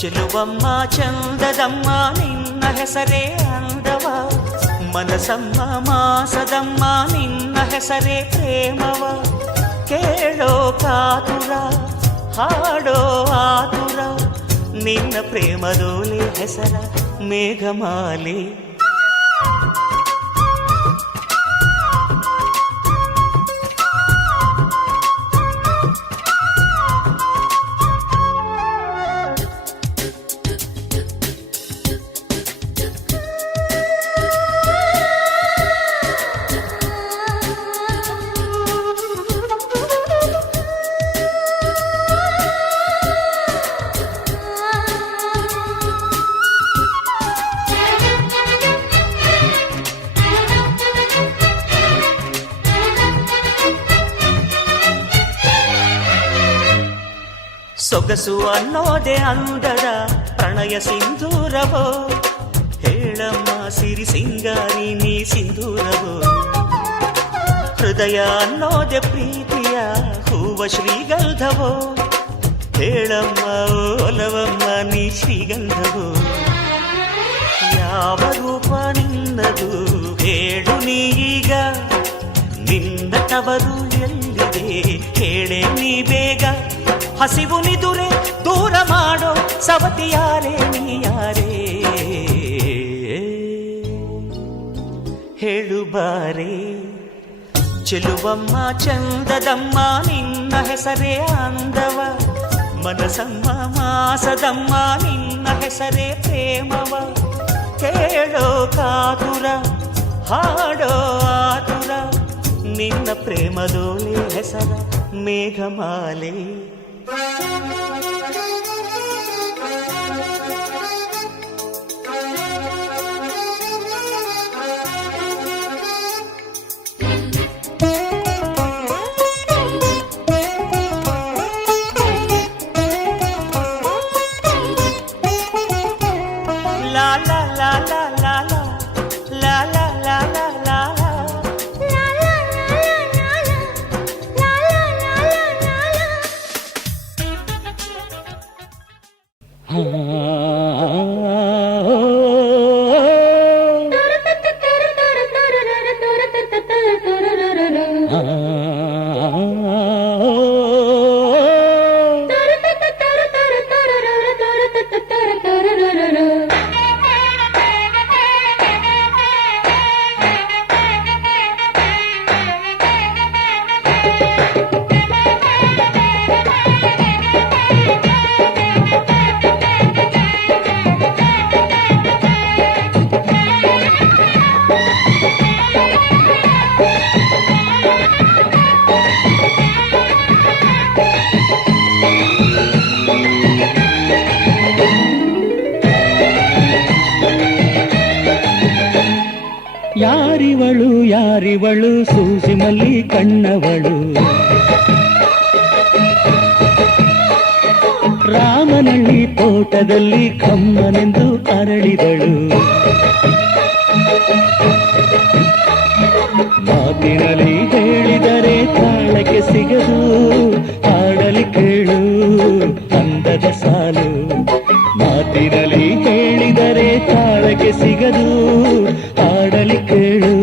ಚೆಲುವಮ್ಮ ಚಂದದಮ್ಮ ನಿನ್ನ ಹೆಸರೇ ಅಂದವ, ಮನಸಮ್ಮ ಮಾಸದಮ್ಮ ನಿನ್ನ ಹೆಸರೇ ಪ್ರೇಮವ. ಕೇಳೋ ಕಾತುರ ಹಾಡೋ ಆತುರ, ನಿನ್ನ ಪ್ರೇಮದೋಲೆ ಹೆಸರ ಮೇಘಮಾಲೆ. ಸೊಗಸು ಅನ್ನೋದೆ ಅಂದದ ಪ್ರಣಯ ಸಿಂಧೂರವೋ, ಹೇಳಮ್ಮ ಸಿರಿ ಸಿಂಗಾರಿ ನೀ ಸಿಂಧೂರವೋ. ಹೃದಯ ಅನ್ನೋದೆ ಪ್ರೀತಿಯ ಹೂವ ಶ್ರೀಗಂಧವೋ, ಹೇಳಮ್ಮ ಒಲವಮ್ಮ ನೀ ಶ್ರೀಗಂಧವೋ. ಯಾವ ರೂಪ ನಿನ್ನದು ಹೇಳು ನೀಗ, ನಿನ್ನ ತವರು ಎಲ್ಲಿದೆ ಹೇಳೆ ನೀ ಬೇಗ. ಹಸಿವು ನಿದುರೆ ದೂರ ಮಾಡೋ ಸವತಿಯಾರೇ ನೀಯಾರೇ, ಹೇಳು ಬಾರೇ. ಚೆಲುವಮ್ಮ ಚಂದದಮ್ಮ ನಿನ್ನ ಹೆಸರೇ ಅಂದವ, ಮನಸಮ್ಮ ಮಾಸದಮ್ಮ ನಿನ್ನ ಹೆಸರೇ ಪ್ರೇಮವ. ಕೇಳೋ ಕಾತುರ ಹಾಡೋ ಆತುರ, ನಿನ್ನ ಪ್ರೇಮದೋಲೆ ಹೆಸರ ಮೇಘಮಾಲೆ. La la la la la la la la la la la la. ಯಾರಿವಳು ಯಾರಿವಳು ಸೂಸಿ ಮಲ್ಲಿ ಕಣ್ಣವಳು, ರಾಮನಳ್ಳಿ ತೋಟದಲ್ಲಿ ಕಮ್ಮನೆಂದು ಅರಳಿದಳು. ಮಾತಿನಲ್ಲಿ ಹೇಳಿದರೆ ತಾಳಕ್ಕೆ ಸಿಗದು, ಹಾಡಲಿ ಕೇಳು ಅಂದದ ಸಾಲು. ಮಾತಿನಲ್ಲಿ ಹೇಳಿದರೆ ತಾಳಕ್ಕೆ ಸಿಗದು, ಹಾಡಲಿ ಕೇಳು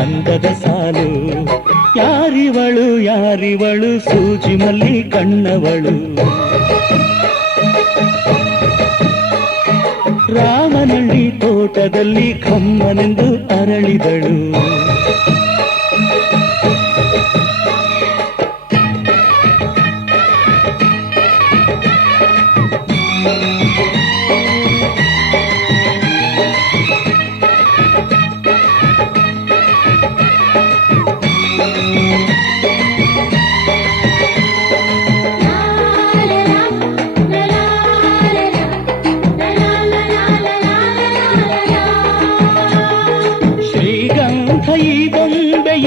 ಅಂದದ ಸಾಲು. ಯಾರಿವಳು ಯಾರಿವಳು ಸೂಜಿ ಮಲ್ಲಿ ಕಣ್ಣವಳು, ರಾಮನಳ್ಳಿ ತೋಟದಲ್ಲಿ ಕಮ್ಮನೆಂದು ಅರಳಿದಳು.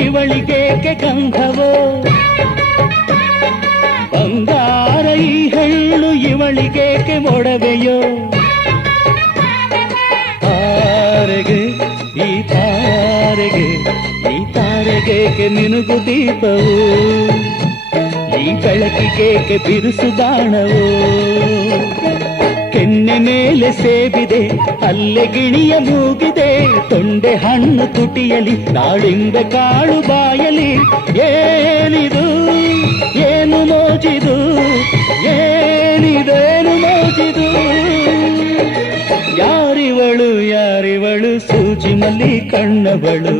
ಇವಳಿಗೇಕೆ ಗಂಧವೋ, ಬಂಗಾರ ಈ ಹೆಣ್ಣು ಇವಳಿಗೇಕೆ ಒಡವೆಯೋ. ತಾರೆಗೆ ಈ ತಾರೆಗೆ ಈ ತಾರೆಗೇಕೆ ನಿನಗು ದೀಪವು, ಈ ಬೆಳಕಿಗೇಕೆ ಬಿರುಸು ಬಾಣವು. ಮೇಲೆ ಸೇಬಿದೆ, ಅಲ್ಲೆ ಗಿಣಿಯ ಮೂಗಿದೆ, ತೊಂಡೆ ಹಣ್ಣು ತುಟಿಯಲಿ, ದಾಳಿಂಬೆ ಕಾಳು ಬಾಯಲಿ. ಏನಿದು ಏನು ಮೋಜಿದು, ಏನಿದೇನು ಮೋಜಿದು. ಯಾರಿವಳು ಯಾರಿವಳು, ಸೂಜಿ ಮಲ್ಲಿ ಕಣ್ಣವಳು.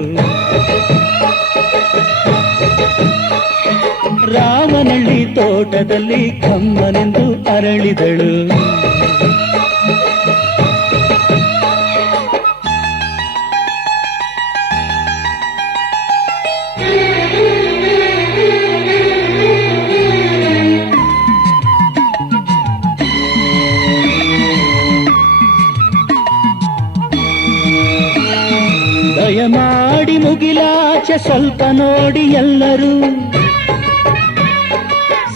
ರಾಮನಳ್ಳಿ ತೋಟದಲ್ಲಿ ಕಮ್ಮನೆಂದು ಅರಳಿದಳು. ದಯಮಾಡಿ ಮುಗಿಲಾಚೆ ಸ್ವಲ್ಪ ನೋಡಿ ಎಲ್ಲರೂ,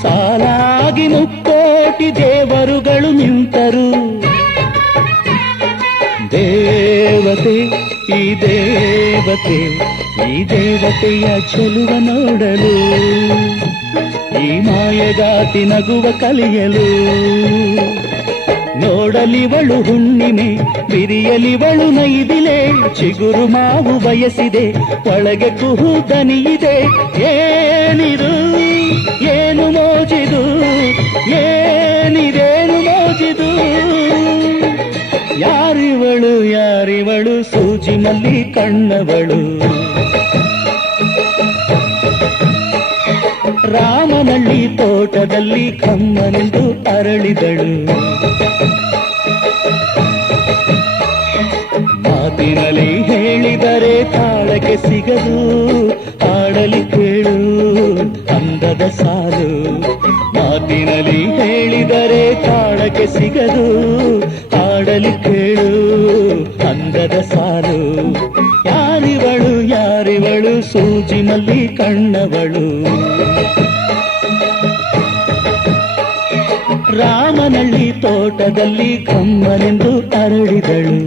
ಸಾಲಾಗಿ ಮುಕ್ಕೋಟಿ ದೇವರುಗಳು ನಿಂತರು. ದೇವತೆ ಈ ದೇವತೆ, ಈ ದೇವತೆಯ ಚೆಲುವ ನೋಡಲು, ಈ ಮಾಯಗಾತಿ ನಗುವ ಕಲಿಯಲು. ನೋಡಲಿವಳು ಹುಣ್ಣಿಮೆ, ಬಿರಿಯಲಿವಳು ನೈದಿಲೆ, ಚಿಗುರು ಮಾವು ಬಯಸಿದೆ, ಒಳಗೆ ಕುಹು ದನಿಯಿದೆ. ಏನಿದು ಏನು ಮೋಜಿದು, ಏನಿದೇನು ಮೋಜಿದು. ಯಾರಿವಳು ಯಾರಿವಳು, ಸೂಜಿ ಮಲ್ಲಿ ಕಣ್ಣವಳು. ರಾಮನಳ್ಳಿ ತೋಟದಲ್ಲಿ ಕಮ್ಮನೆಂದು ಅರಳಿದಳು. ಮಾತಿನಲ್ಲಿ ಹೇಳಿದರೆ ತಾಳಕ್ಕೆ ಸಿಗದು, ಹಾಡಲಿ ಕೇಳು ಅಂದದ ಸಾಲು. ಮಾತಿನಲ್ಲಿ ಹೇಳಿದರೆ ತಾಳಕ್ಕೆ ಸಿಗದು, ಹಾಡಲಿ ಕೇಳು ಅಂದದ ಸಾಲು. ಯಾರಿವಳು ಯಾರಿವಳು, ಸೂಜಿ ಮಲ್ಲಿ ಕಣ್ಣವಳು. ರಾಮನಳ್ಳಿ ತೋಟದಲ್ಲಿ ಕಮ್ಮನೆಂದು ಅರಳಿದಳು.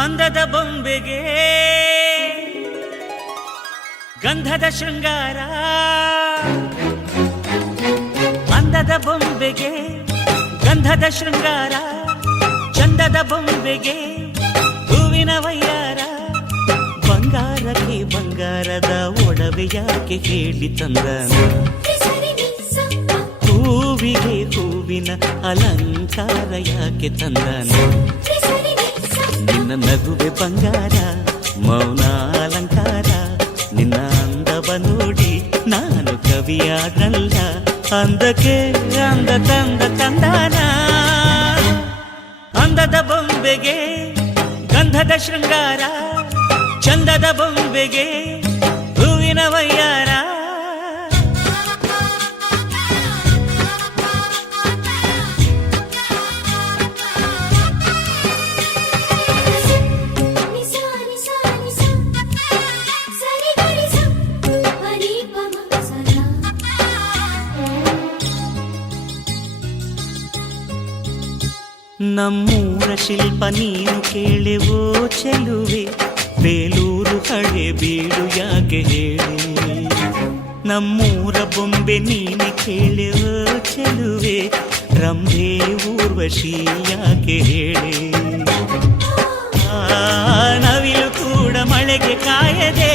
ಅಂದದ ಬೊಂಬೆಗೆ ಗಂಧದ ಶೃಂಗಾರ, ಅಂದದ ಬೊಂಬೆಗೆ ಗಂಧದ ಶೃಂಗಾರ, ಚಂದದ ಬೊಂಬೆಗೆ ಹೂವಿನ ವಯ್ಯಾರ. ಬಂಗಾರಕ್ಕೆ ಬಂಗಾರದ ಒಡವೆ ಯಾಕೆ ಹೇಳಿ ತಂದನ, ಹೂವಿಗೆ ಹೂವಿನ ಅಲಂಕಾರ ಯಾಕೆ ತಂದನ. ನಿನ್ನ ನಗುವೆ ಬಂಗಾರ, ಮೌನ ಅಲಂಕಾರ, ನಿನ್ನ ಅಂದವ ನೋಡಿ ನಾನು ಕವಿಯಾದಲ್ಲ. ಅಂದಕ್ಕೆ ಅಂದ ತಂದ ತಂದಾನ. ಅಂದದ ಬೊಂಬೆಗೆ ಗಂಧದ ಶೃಂಗಾರ, ಚಂದದ ಬೊಂಬೆಗೆ ಹೂವಿನ ವಯ್ಯಾರ. ನಮ್ಮೂರ ಶಿಲ್ಪ ನೀನು ಕೇಳೆವೋ ಚೆಲುವೆ, ಬೇಲೂರು ಹಳೆ ಬೀಡು ಯಾಕೆ ಹೇಳಿ. ನಮ್ಮೂರ ಬೊಂಬೆ ನೀನೆ ಕೇಳೆವೋ ಚೆಲುವೆ, ರಂಭೆ ಊರ್ವಶಿ ಯಾಕೆ ಹೇಳಿ. ನವಿಲು ಕೂಡ ಮಳೆಗೆ ಕಾಯದೆ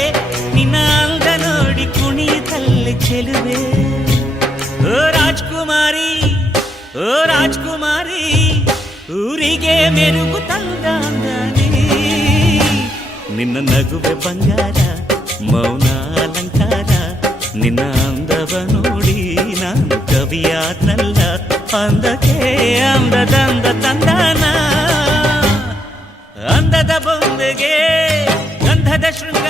ನಿನ್ನ ಅಂದ ನೋಡಿ ಕುಣಿಯುತ್ತಲ್ಲಿ ಚೆಲುವೆ. ಓ ರಾಜ್ಕುಮಾರಿ, ಓ ರಾಜ್ಕುಮಾರಿ, ಊರಿಗೆ ಮೆರುಗು ತಂದಾನೆ. ನಿನ್ನ ನಗುವೆ ಬಂಗಾರ, ಮೌನ ಅಲಂಕಾರ, ನಿನ್ನ ಅಂದವ ನೋಡಿ ನಾನು ಕವಿಯಾದ್ನಲ್ಲ. ಅಂದಕ್ಕೆ ಅಂದದಂದ ತಂದಾನ. ಅಂದದ ಬೊಂಬೆಗೆ ಗಂಧದ ಶೃಂಗಾರ